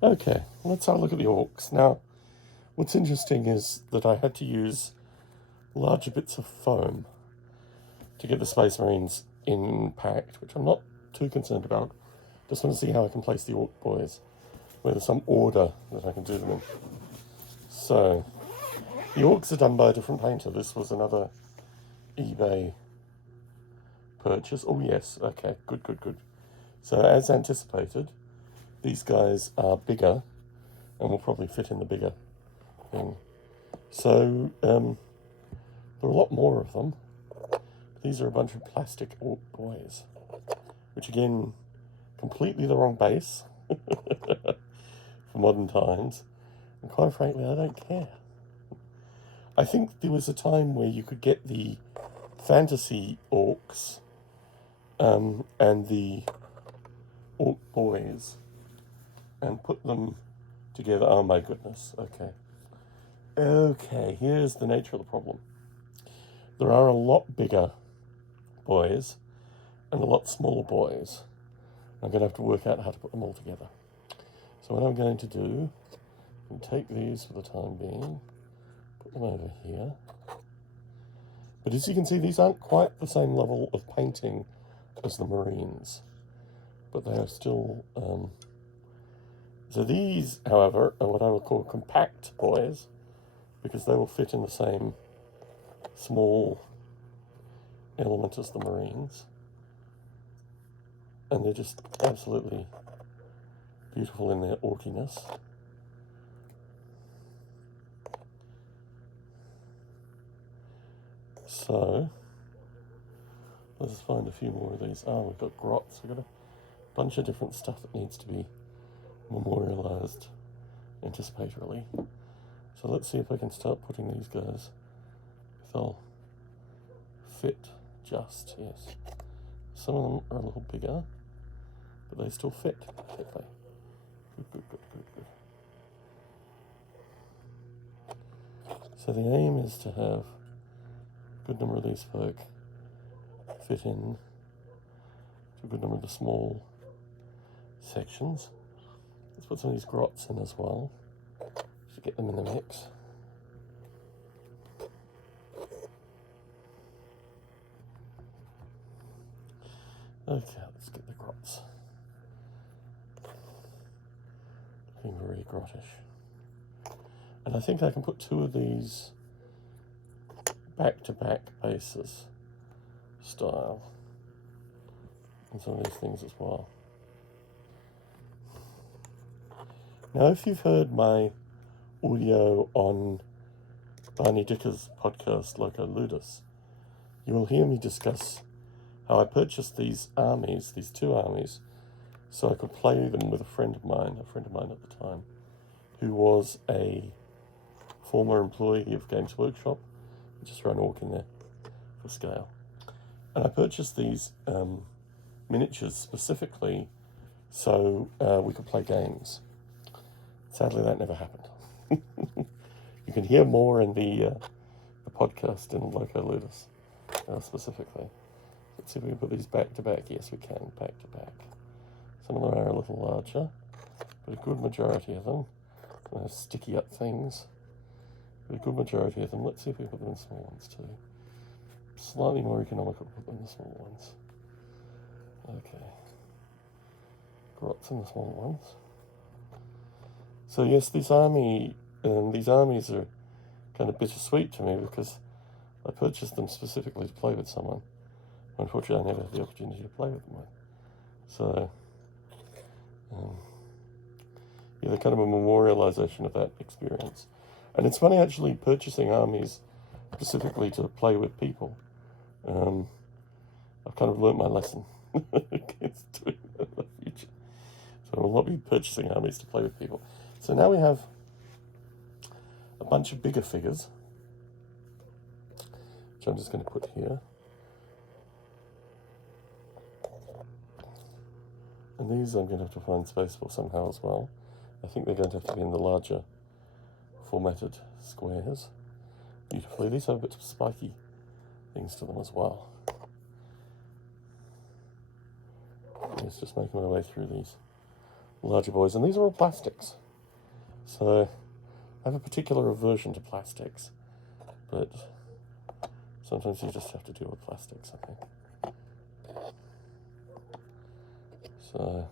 Okay, let's have a look at the orcs. Now, what's interesting is that I had to use larger bits of foam to get the Space Marines impact, which I'm not too concerned about. Just want to see how I can place the orc boys, whether there's some order that I can do them in. So, the orcs are done by a different painter. This was another eBay purchase. Oh yes, okay, good. So as anticipated, these guys are bigger and will probably fit in the bigger thing. So there are a lot more of them. These are a bunch of plastic orc boys, which again, completely the wrong base for modern times. And quite frankly, I don't care. I think there was a time where you could get the fantasy orcs and the orc boys and put them together. Oh my goodness, okay. Okay, here's the nature of the problem. There are a lot bigger boys and a lot smaller boys. I'm going to have to work out how to put them all together. So what I'm going to do, I'm take these for the time being, put them over here. But as you can see, these aren't quite the same level of painting as the Marines, but they are still... So these, however, are what I will call compact boys, because they will fit in the same small element as the Marines. And they're just absolutely beautiful in their orkiness. So, let's find a few more of these. Oh, we've got grots. We've got a bunch of different stuff that needs to be memorialized anticipatorily. So let's see if I can start putting these guys, if they'll fit just, yes. Some of them are a little bigger, but they still fit perfectly. Good. So the aim is to have a good number of these folk fit in to a good number of the small sections. Let's put some of these grots in as well, to get them in the mix. Okay, let's get the grots. Looking very grottish. And I think I can put two of these back-to-back bases style on some of these things as well. Now, if you've heard my audio on Barney Dicker's podcast, Loco Ludus, you will hear me discuss how I purchased these armies, these two armies, so I could play them with a friend of mine at the time, who was a former employee of Games Workshop. Just throw an orc in there for scale. And I purchased these miniatures specifically so we could play games. Sadly, that never happened. You can hear more in the podcast in Loco Ludus specifically. Let's see if we can put these back to back. Yes, we can, back to back. Some of them are a little larger, but a good majority of them are sticky up things. But a good majority of them, let's see if we put them in small ones too. Slightly more economical to put them in the small ones. Okay. Grots in the small ones. So yes, these armies are kind of bittersweet to me because I purchased them specifically to play with someone. Unfortunately, I never had the opportunity to play with them. So, yeah, they're kind of a memorialization of that experience. And it's funny actually purchasing armies specifically to play with people. I've kind of learnt my lesson against doing that in the future. So I will not be purchasing armies to play with people. So now we have a bunch of bigger figures, which I'm just going to put here. And these I'm going to have to find space for somehow as well. I think they're going to have to be in the larger formatted squares. Beautifully. These have a bit of spiky things to them as well. Let's just make my way through these larger boys, and these are all plastics. So I have a particular aversion to plastics, but sometimes you just have to deal with plastics, I think. So,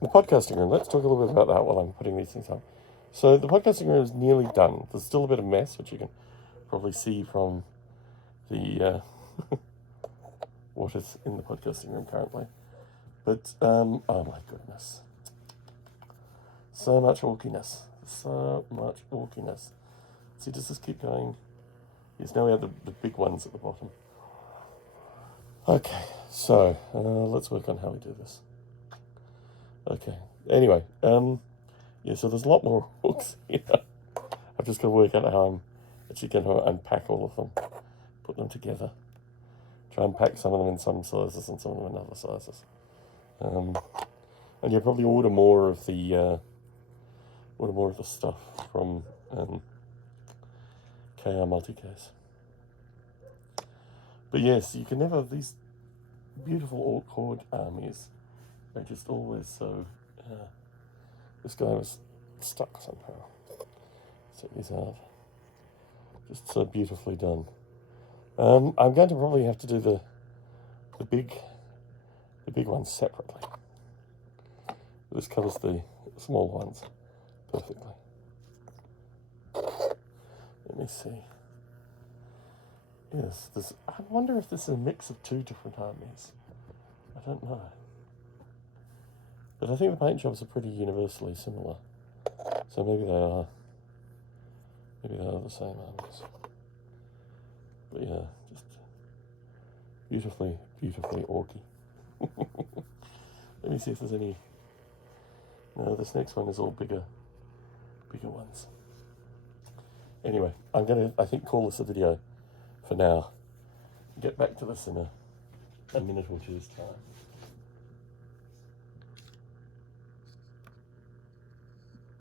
the podcasting room, let's talk a little bit about that while I'm putting these things up. So the podcasting room is nearly done. There's still a bit of mess, which you can probably see from the what is in the podcasting room currently. But, oh my goodness. So much orkiness. So much orkiness. See, does this keep going? Yes, now we have the big ones at the bottom. Okay, so let's work on how we do this. Okay, anyway, yeah, so there's a lot more hooks here. I've just got to work out how I'm actually going to unpack all of them, put them together, try and pack some of them in some sizes and some of them in other sizes. And yeah, probably order more of the stuff from KR Multicase. But yes, you can never, these beautiful Ork Horde armies are just always so, this guy was stuck somehow. So these are just so beautifully done. I'm going to probably have to do the big ones separately. This covers the small ones perfectly. Let me see. Yes, I wonder if this is a mix of two different armies. I don't know. But I think the paint jobs are pretty universally similar. So maybe they are the same armies. But yeah, just beautifully orky. Let me see if there's any. No, this next one is all bigger ones. Anyway, I'm going to, I think, call this a video for now. Get back to this in a minute or two's time.